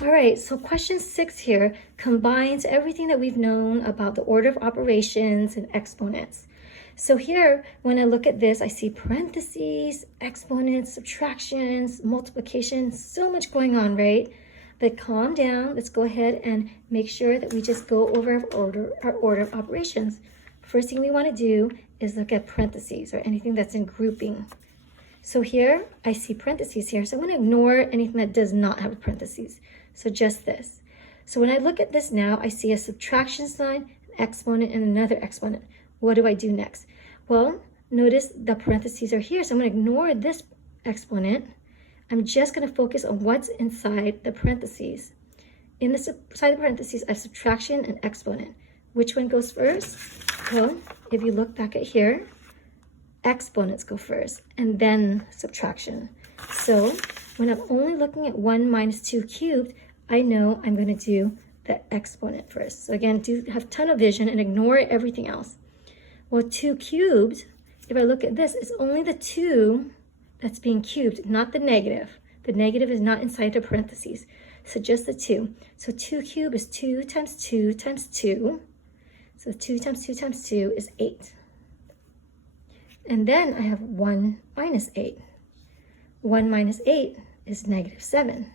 All right, so question 6 here combines everything that we've known about the order of operations and exponents. So here, when I look at this, I see parentheses, exponents, subtractions, multiplication, so much going on, right? But calm down, let's go ahead and make sure that we just go over our order of operations. First thing we want to do is look at parentheses or anything that's in grouping. So here, I see parentheses here, so I'm going to ignore anything that does not have parentheses. So just this. So when I look at this now, I see a subtraction sign, an exponent, and another exponent. What do I do next? Well, notice the parentheses are here, so I'm going to ignore this exponent. I'm just going to focus on what's inside the parentheses. Inside the parentheses, I have subtraction and exponent. Which one goes first? Well, if you look back at here, exponents go first, and then subtraction. So when I'm only looking at 1 minus 2 cubed, I know I'm going to do the exponent first. So again, do have ton of vision and ignore everything else. Well, 2 cubed, if I look at this, it's only the 2 that's being cubed, not the negative. The negative is not inside the parentheses. So just the 2. So 2 cubed is 2 times 2 times 2. So 2 times 2 times 2 is 8. And then I have 1 minus 8. 1 minus 8 is negative 7.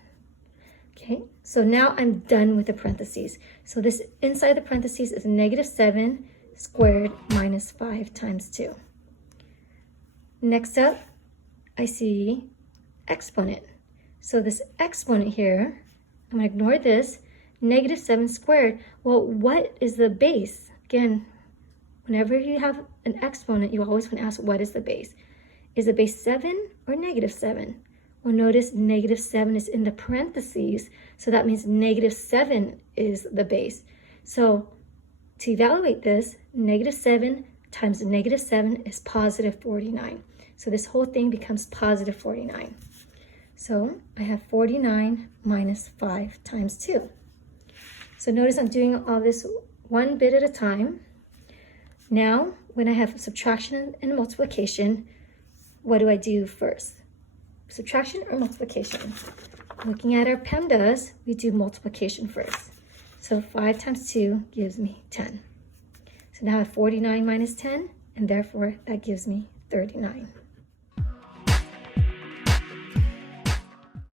Okay, so now I'm done with the parentheses. So this inside the parentheses is negative 7 squared minus 5 times 2. Next up, I see exponent. So this exponent here, I'm going to ignore this, negative 7 squared. Well, what is the base? Again, whenever you have an exponent, you always want to ask, what is the base? Is the base 7 or negative 7? Well, notice negative 7 is in the parentheses, so that means negative 7 is the base. So to evaluate this, negative 7 times negative 7 is positive 49. So this whole thing becomes positive 49. So I have 49 minus 5 times 2. So notice I'm doing all this one bit at a time. Now, when I have subtraction and multiplication, what do I do first? Subtraction or multiplication? Looking at our PEMDAS, we do multiplication first. So 5 times 2 gives me 10. So now I have 49 minus 10, and therefore that gives me 39.